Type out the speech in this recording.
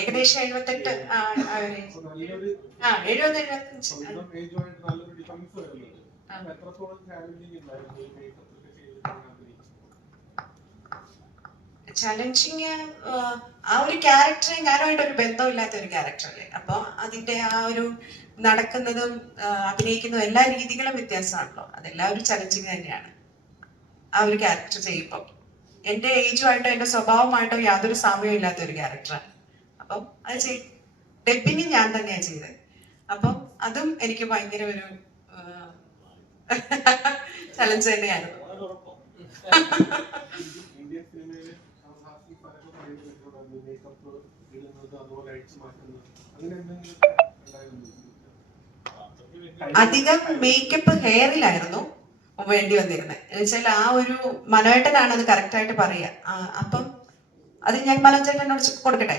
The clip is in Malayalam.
ഏകദേശം 78. 70 ചലഞ്ചിങ്. ആ ഒരു ക്യാരക്ടർ ഞാനുമായിട്ട് ഒരു ബന്ധമില്ലാത്ത ഒരു ക്യാരക്ടറല്ലേ, അപ്പൊ അതിന്റെ ആ ഒരു നടക്കുന്നതും അഭിനയിക്കുന്നതും എല്ലാ രീതികളും വ്യത്യാസമാണല്ലോ. അതെല്ലാം ഒരു ചലഞ്ചിങ് തന്നെയാണ് ആ ഒരു ക്യാരക്ടർ ചെയ്യുമ്പോൾ. എന്റെ ഏജുമായിട്ടോ എന്റെ സ്വഭാവമായിട്ടോ യാതൊരു സാമ്യവും ഇല്ലാത്ത ഒരു ക്യാരക്ടറാണ്. അപ്പം അത് ഡബിങ് ഞാൻ തന്നെയാണ് ചെയ്തത്. അപ്പം അതും എനിക്ക് ഭയങ്കര ഒരു ചലഞ്ച് തന്നെയായിരുന്നു. അധികം മേക്കപ്പ് ഹെയറിലായിരുന്നു വേണ്ടി വന്നിരുന്നത്. എന്നുവെച്ചാൽ ആ ഒരു മനോഹരനാണ് അത് കറക്റ്റ് ആയിട്ട് പറയുക. അപ്പം അത് ഞാൻ മനോജേട്ടനോട് കൊടുക്കട്ടെ.